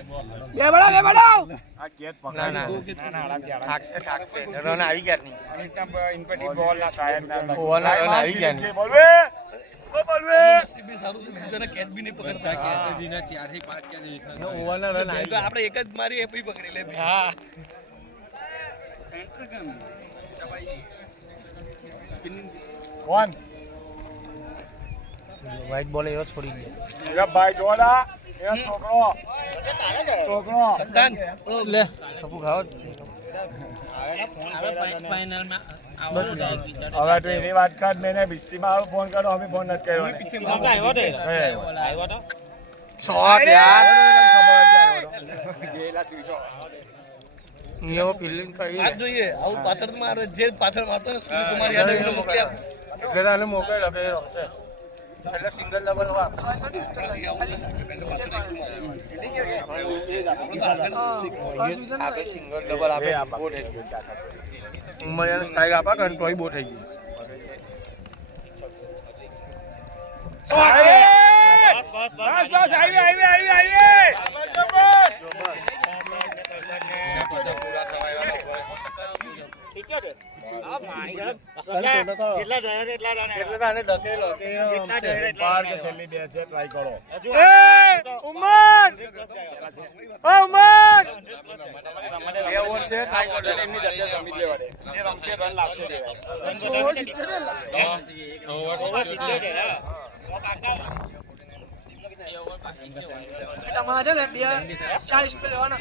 બે બડા આ કેચ પકડાય ના ઠાકશે રન આવી ગયા નહીં ઇનપટી બોલ ના શાયદ ના ઓવર ના રન આવી ગયા નહીં બોલવે સીબી સારું છે બીજાને કેચ બી નહીં પકડતા કેતજીના 4 થી 5 કેચ છે ઓવર ના રન આવી ગયા આપણે એક જ મારી એપી પકડી લે હા કોણ વ્હાઈટ બોલ એવો છોડી ગયો એ ભાઈ જોડા એ છોકરો લે સપુ ખાઓ હવે તો એની વાત કર મેને બિસ્તીમાં ફોન કરો અમે ફોન નથી કર્યો શોટ યાર ગેલા ચીજો નિયો ફિલ્ડિંગ કરી આજ જોઈએ આવું પાછળ મારે જે પાછળ મારતો ને સુનિલકુમાર યાદવ એને મોકલી આપ એટલે આને મોકલે લગે રમશે છેલ્લે સિંગલ ડબલ વાહ આપે સિંગલ ડબલ આપે બહુ થઈ ગયું ઉમરિયાને સ્ટ્રાઇક આપા કે તોય બહુ થઈ ગયું બસ આવી છેલ્લી બે છે ટ્રાય કરો ઉમર બે ઓવર છે ટ્રાય કરજો એમની જશે સમિત લેવાડે જે રમશે રન લાગશે તમારે ને 40 રૂપિયા લેવાના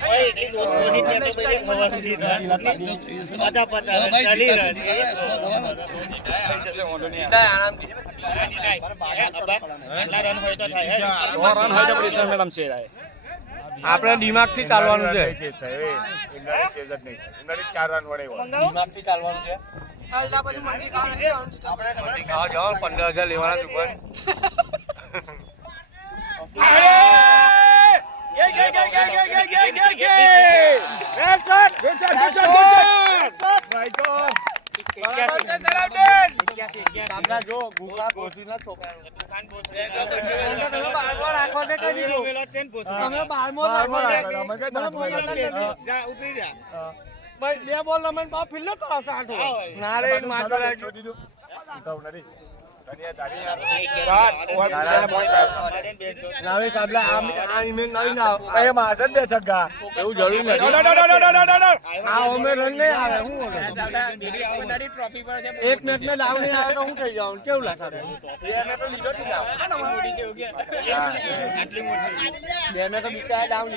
આપણે દિમાગ થી ચાલવાનું છે 4 રન વડે દિમાગ થી ચાલવાનું છે આપણે ખાવા જાવ 15,000 લેવાના દુકાન બે બોલ રમે ફિલ્ડ તો ના રે એવું જરૂરી નથી એક મેચ મેં ડાઉન નહીં આવે તો શું થઈ જવાનું કેવું લાગે બે મેચ તો બીજા ડાઉન